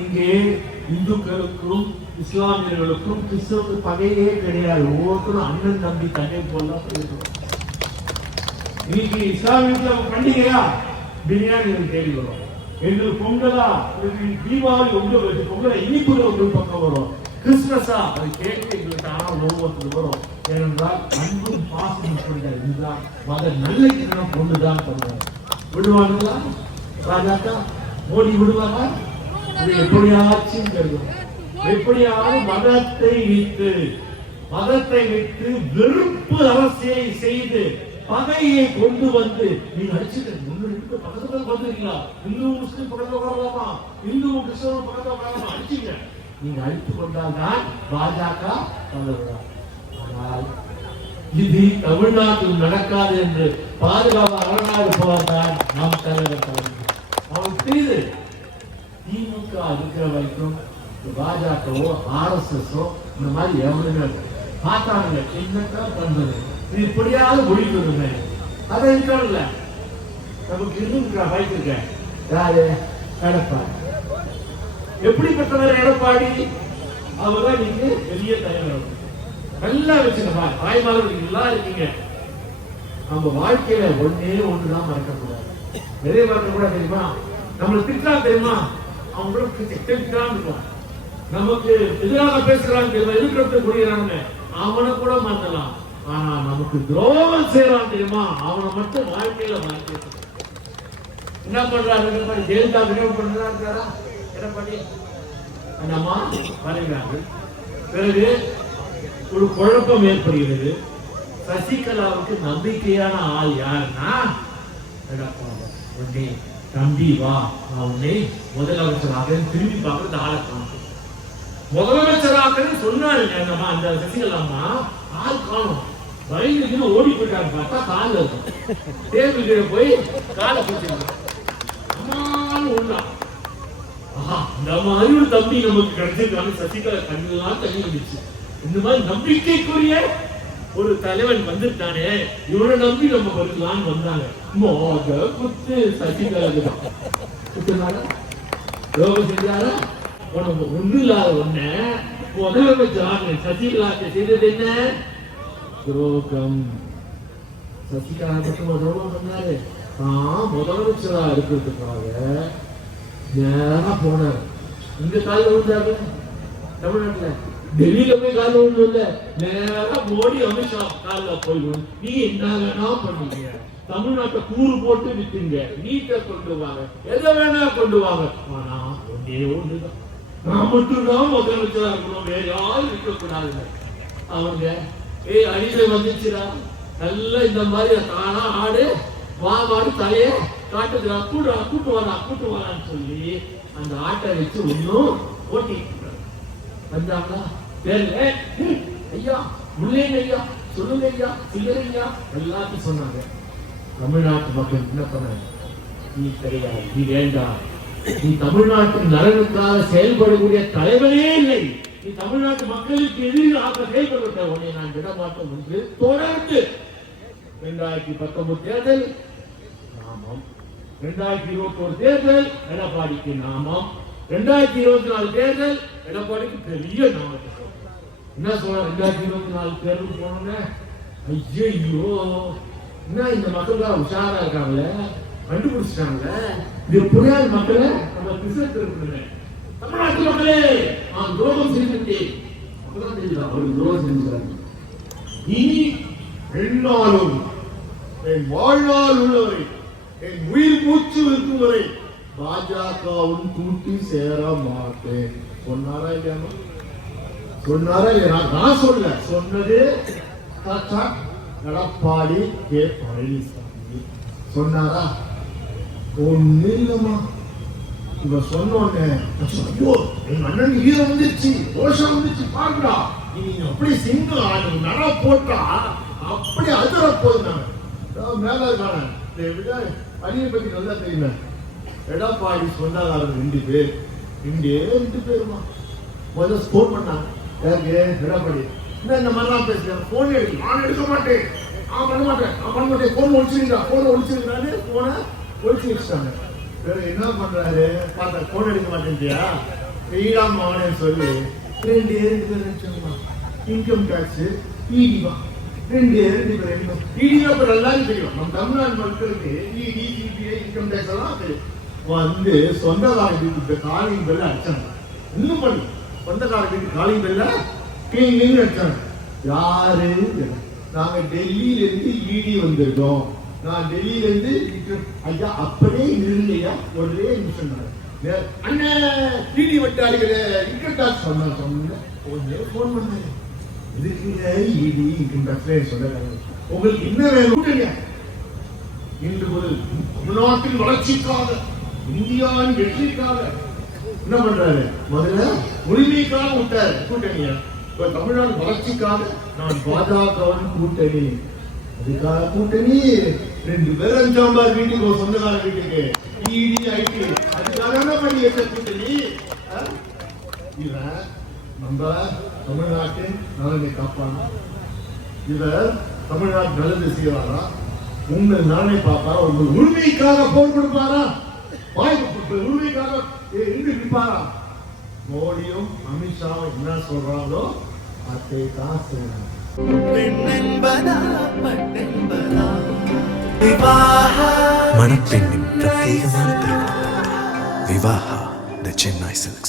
இங்கே இந்துக்களுக்கும் இஸ்லாமியர்களுக்கும் கிறிஸ்தவருக்கு பகையே கிடையாது. ஒவ்வொருத்தரும் அண்ணன் தம்பி தங்கை போல இன்னைக்கு இஸ்லாமியத்துல பண்டிகையா பிரியாணி தேடி வரும். எங்களுக்கு பொங்கலா தீபாவளி உங்களுக்கு பொங்கலை இனிப்புல ஒரு பக்கம் வரும். கிறிஸ்துமஸா அது கேட்க எங்களுக்கு ஆனா ஒவ்வொருத்தருக்கு வரும். ஏனென்றால் அன்பும் பாசமும் கொண்ட இதுதான் மத நல்ல கிணம் கொண்டுதான் பண்ணுவாங்க. விடுவாங்களா ராஜாக்கா? மோடி விடுவாங்க? எப்படியாச்சும் எப்படியாவது மதத்தை விட்டு வெறுப்பு அரசியலை செய்து பகையை கொண்டு வந்து நீங்க அடிச்சுட்டு பக்கத்துல வந்துருக்கீங்களா? இந்து முஸ்லிம் பக்கத்துல வரலாமா? இந்து கிறிஸ்தவ பக்கத்துல வரலாமா? அடிச்சுங்க. நீங்க அழித்துக் கொண்டால்தான் பாஜக வளர்கிறார். ஆனால் இது தமிழ்நாட்டில் நடக்காது என்று பாதுகாப்பு அரணாக இருப்பவர்தான் நாம் தலைவர். அவனுக்கு தெரியுது திமுக இருக்கிற வரைக்கும் பாஜகவோ ஆர்எஸ்எஸோ இந்த மாதிரி எவ்வளவு பார்த்தாங்க என்னத்தான் பண்றது, இது இப்படியாவது ஒழிக்கணுங்க. அதை இருக்கல நமக்கு இருக்கிற வாய்ப்பு இருக்க யாரு? எடப்பாடி. எப்படிப்பட்டவர் எடப்பாடி? அவர்தான் நீங்க பெரிய தலைவர். நல்லா வச்சுக்கமா தாய்மார்கள் எல்லாம் இருக்கீங்க. நம்ம வாழ்க்கையில ஒண்ணுதான் மறக்கக்கூடாது. நிறைய மறக்க கூட தெரியுமா? நம்மளுக்கு திட்டா தெரியுமா? அவங்களுக்கு இருக்கும். நமக்கு எதிராக பேசுறாங்க தெரியுமா? எதிர்க்கிறது புரியுறாங்க. அவனை கூட மாத்தலாம். ஆனா நமக்கு துரோகம் செய்யறான் தெரியுமா? அவனை மட்டும் வாழ்க்கையில மாற்றி என்ன பண்றாரு? ஜெயலலிதா விரோதம் பண்றாரா எடப்பாடி? அந்த அம்மா வரைகிறார்கள். பிறகு ஒரு குழப்பம் ஏற்படுகிறது. சசிகலாவுக்கு நம்பிக்கையான ஆள் யாருன்னா எடப்பாடி. தம்பி வா, நான் உன்னை முதலமைச்சராக திரும்பி பார்க்கறது ஆளை காணும். முதலமைச்சராக சொன்னாருங்க அந்த சசிகலாமா. ஆள் காணும். வயலுக்கு ஓடி போயிட்டாரு. பார்த்தா காலில் இருக்கும். தேர்தல் போய் காலை பிடிச்சிருக்காங்க. இந்த மாதிரி ஒரு தம்பி நமக்கு கிடைச்சிருக்காங்க. சசிகலா கண்ணெல்லாம் தண்ணி வந்துச்சு. இந்த மாதிரி நம்பிக்கைக்குரிய ஒரு தலைவன் வந்துட்டானே, இவனை நம்பி நம்ம வரலான்னு வந்தாங்க. மோத குத்து சசிகலாக்கு தான் யோகம் செஞ்சாரா? உனக்கு ஒண்ணு இல்லாத ஒண்ண முதலமைச்சர் சசிகலாக்கு செய்தது என்ன? துரோகம். சசிகலா மட்டும் துரோகம் பண்ணாரு. முதலமைச்சரா இருக்கிறதுக்காக நேரா போனார். இந்த காலில் விழுந்தாரு. தமிழ்நாட்டுல டெல்லியில போய் காலில் விழுந்து இல்ல, நேரா மோடி அமித்ஷா காலில் போயிடும். நீ என்ன வேணா பண்ணுவீங்க, தமிழ்நாட்டை கூறு போட்டு விட்டுங்க, நீட்டை கொண்டு வாங்க, எதை வேணா கொண்டு வாங்க. ஆனா ஒன்னே ஒண்ணுதான், நான் மட்டும்தான் முதலமைச்சரா இருக்கணும், வேற யாரும் இருக்கக்கூடாது. அவங்க அடிமை வந்துச்சுடா, நல்லா இந்த மாதிரி தானா ஆடு வாடு தலைய காட்டுக்கு கூட்டு வரான்னு சொல்லி அந்த ஆட்டை வச்சு ஒன்னும் ஓட்டி வந்தாங்களா? ஐயா முள்ளேங்க ஐயா, சொல்லுங்க ஐயா, சிலரையா எல்லாத்தையும் சொன்னாங்க. தமிழ்நாட்டு மக்கள் என்ன பண்ணாங்க? நீ கிடையாது, நீ வேண்டாம், நீ தமிழ்நாட்டின் நலனுக்காக செயல்படக்கூடிய தலைவரே இல்லை, நீ தமிழ்நாட்டு மக்களுக்கு எதிராக செயல்படுத்த உடனே நான் விட மாட்டோம் என்று தொடர்ந்து 2019 தேர்தல் நாமம், 2021 தேர்தல் எடப்பாடிக்கு நாமம், 2024 தேர்தல் எடப்பாடிக்கு பெரிய நாமத்தை என்ன சொல்ற? 2024 தேர்தல் போனோன்னு ஐயோ என்ன இந்த மக்கள் உஷாரா இருக்காங்களே, கண்டுபிடிச்சிட்டாங்க. இது புரியாத மக்களை நம்ம திசைத்திருக்கிறேன். தமிழ்நாட்டு மக்களே நான் துரோகம் செய்துட்டேன். அப்பதான் தெரியுதா அவருக்கு துரோகம் செஞ்சுக்கிறாங்க. இனி என்னாலும் என் வாழ்நாள் உள்ளவரை, என் உயிர் மூச்சு இருக்கும் வரை பாஜகவுடன் கூட்டி சேர மாட்டேன். சொன்னாரா இல்லையா? சொன்னாரா இல்லையா? நான் சொல்ல, சொன்னது எடப்பாடி கே பழனிசாமி. சொன்னாரா? ஒண்ணு இல்லம்மா. இவ சொன்னோன்னு ஐயோ எங்க அண்ணன் ஈரம் வந்துருச்சு, ரோஷம் வந்துருச்சு, பாருடா நீங்க அப்படி சிங்கம் நட போட்டா அப்படி அதிர போதுனாங்க. மேல இருக்கான அணியை பத்தி நல்லா தெரியுமே. எடப்பாடி சொந்தக்காரர் 2 பேர், 2 பேருமா முதல்ல ஸ்கோர் பண்ணாங்க. எடப்பாடி இந்த மாதிரிலாம் பேசுறேன், போன் எடுக்க, நான் எடுக்க மாட்டேன், நான் பண்ண மாட்டேன், போன் ஒழிச்சிருக்காரு, போனை ஒழிச்சு வச்சுட்டாங்க. என்ன பண்றாரு பார்த்தா, போன் எடுக்க மாட்டேன்ட்டியா, ஸ்ரீராம் மகன் சொல்லி ரெண்டு பேரும் சொன்னான். இன்கம் டாக்ஸ் இடிவா ரெண்டு பேரும் இடிவா இப்ப எல்லாரும் தெரியும். நம்ம தமிழ்நாடு மக்களுக்கு இடி சிபிஐ இன்கம் டாக்ஸ் எல்லாம் தெரியும். வந்து சொந்தக்கார வீட்டு காலிங் பெல்ல அடிச்சாங்க. இன்னும் பண்ணு சொந்தக்கார வீட்டு காலிங் பெல்ல கிளீன் அடிச்சாங்க. யாரு? நாங்க டெல்லியில இருந்து இடி வந்திருக்கோம். நான் டெல்லியில இருந்து ஐயா அப்படியே இருந்தையா ஒரே நிமிஷம் அண்ணன் இடி வட்டாளிகள இன்கம் டாக்ஸ் சொன்ன போன் பண்ணாங்க. இதுக்குங்க இடி இன்கம் டாக்ஸ் சொன்னாங்க. உங்களுக்கு என்ன வேணும்? இன்று முதல் தமிழ்நாட்டின் வளர்ச்சிக்காக இந்தியாவின் வெற்றிக்காக என்ன பண்றாரு? முதல்ல உரிமைக்காக விட்டாரு கூட்டணிய. இப்ப தமிழ்நாடு வளர்ச்சிக்காக நான் பாஜகவின் கூட்டணி. அதுக்காக கூட்டணி ரெண்டு பேரும் அஞ்சாம்பார் வீட்டுக்கு ஒரு சொந்தக்கார வீட்டுக்கு இடி ஐடி அதுக்காக என்ன பண்ணி வச்ச கூட்டணி. இவன் நம்ம தமிழ்நாட்டின் நலனை காப்பானா? இவர் தமிழ்நாட்டு நல்லது செய்வாரா? உங்கள் நலனை பார்ப்பாரா? உங்கள் உரிமைக்காக போர் கொடுப்பாரா? உரிமைக்காக நிற்பாரா? மோடியும் அமித்ஷாவும் என்ன சொல்றாங்களோ அதை தான் செய்யறாங்க. மணப்பெண்ணின் பிரத்யேகமான திருமணம் விவாஹா தி சென்னை சில்க்ஸ்.